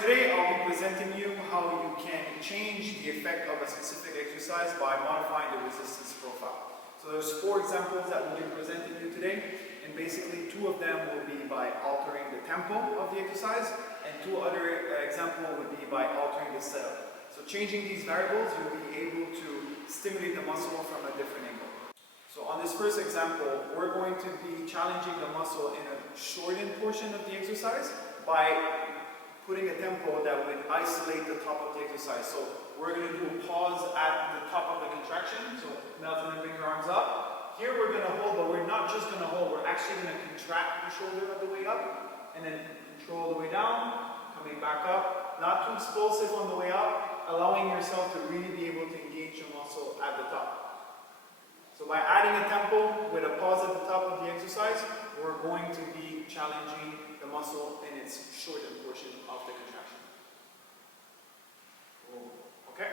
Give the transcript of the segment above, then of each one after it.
today I'll be presenting you how you can change the effect of a specific exercise by modifying the resistance profile. So there's 4 examples that we'll be presenting you today, and basically 2 of them will be by altering the tempo of the exercise, and 2 other examples would be by altering the setup. So changing these variables, you'll be able to stimulate the muscle from a different angle. So on this first example, we're going to be challenging the muscle in a shortened portion of the exercise by putting a tempo that would isolate the top of the exercise. So we're going to do a pause at the top of the contraction. So Melton and bring your arms up. Here we're going to hold, but we're not just going to hold, we're actually going to contract the shoulder on the way up, and then control the way down, coming back up. Not too explosive on the way up, allowing yourself to really be able to engage your muscle at the top. So by adding a tempo with a pause at the top of the exercise, we're going to be challenging the muscle in its shortened portion of the contraction. Okay?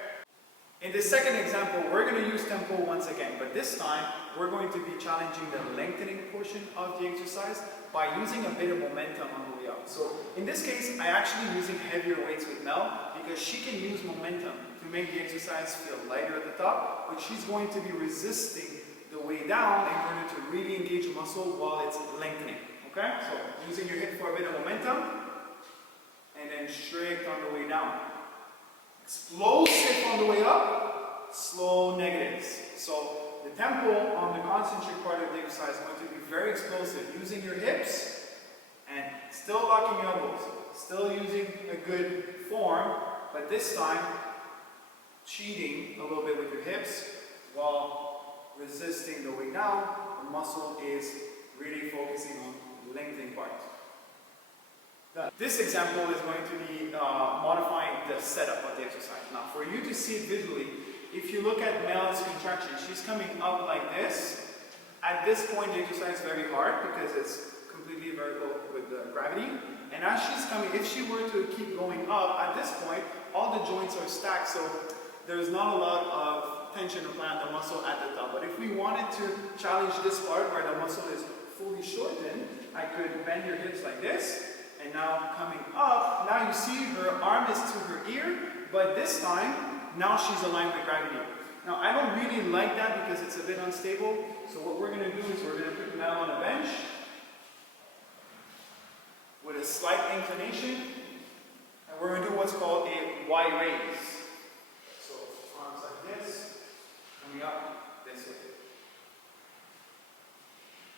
In the second example, we're going to use tempo once again, but this time we're going to be challenging the lengthening portion of the exercise by using a bit of momentum on the way up. So in this case, I'm actually using heavier weights with Mel because she can use momentum to make the exercise feel lighter at the top, but she's going to be resisting the way down in order to really engage the muscle while it's lengthening. Okay? So using your hip for a bit of momentum, and then straight on the way down. Explosive on the way up, slow negatives. So the tempo on the concentric part of the exercise is going to be very explosive, using your hips and still locking your elbows, still using a good form, but this time cheating a little bit with your hips while resisting the way down. The muscle is really focusing on the lengthening part. This example is going to be modifying the setup of the exercise. Now, for you to see it visually, if you look at Mel's contraction, she's coming up like this. At this point, the exercise is very hard because it's completely vertical with the gravity. And as she's coming, if she were to keep going up, at this point, all the joints are stacked, so there's not a lot of tension applied on the muscle at the top. But if we wanted to challenge this part where the muscle is fully shortened, I could bend your hips like this. And now coming up, now you see her arm is to her ear, but this time, now she's aligned with gravity. Now I don't really like that because it's a bit unstable, so what we're going to do is we're going to put Mel on a bench with a slight inclination, and we're going to do what's called a Y raise. So arms like this, coming up this way.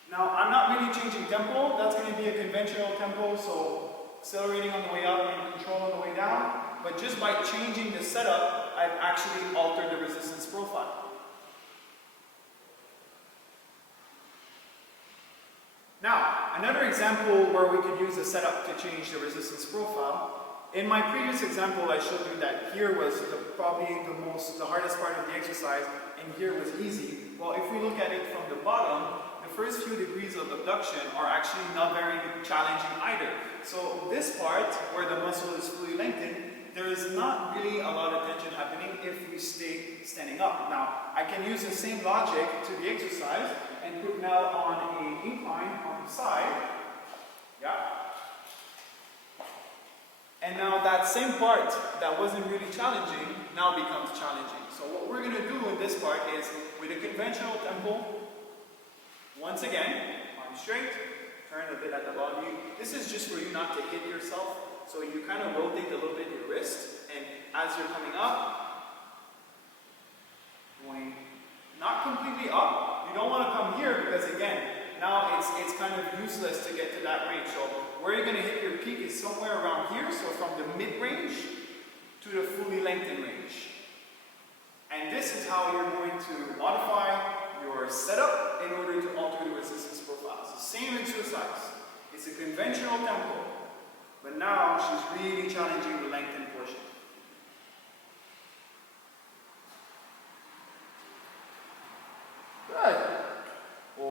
Now, I'm not really changing tempo. That's going to be a conventional tempo, so accelerating on the way up and control on the way down. But just by changing the setup, I've actually altered the resistance profile. Now, another example where we could use the setup to change the resistance profile. In my previous example, I showed you that here was probably the hardest part of the exercise, and here was easy. Well, if we look at it from the bottom, the first few degrees of abduction are actually not very challenging either. So this part, where the muscle is fully lengthened, there is not really a lot of tension happening if we stay standing up. Now, I can use the same logic to the exercise and put Mel on an incline on the side. Yeah. And now that same part that wasn't really challenging now becomes challenging. So what we're going to do in this part is, with a conventional tempo, once again, arm straight, turn a bit at the bottom. This is just for you not to hit yourself. So you kind of rotate a little bit your wrist, and as you're coming up, going not completely up. You don't want to come here because again, now it's kind of useless to get to that range. So where you're going to hit your peak is somewhere around here. So from the mid-range to the fully lengthened range. And this is how you're going to modify your setup in order to alter the resistance profile. It's the same exercise. It's a conventional tempo, but now she's really challenging the lengthened portion.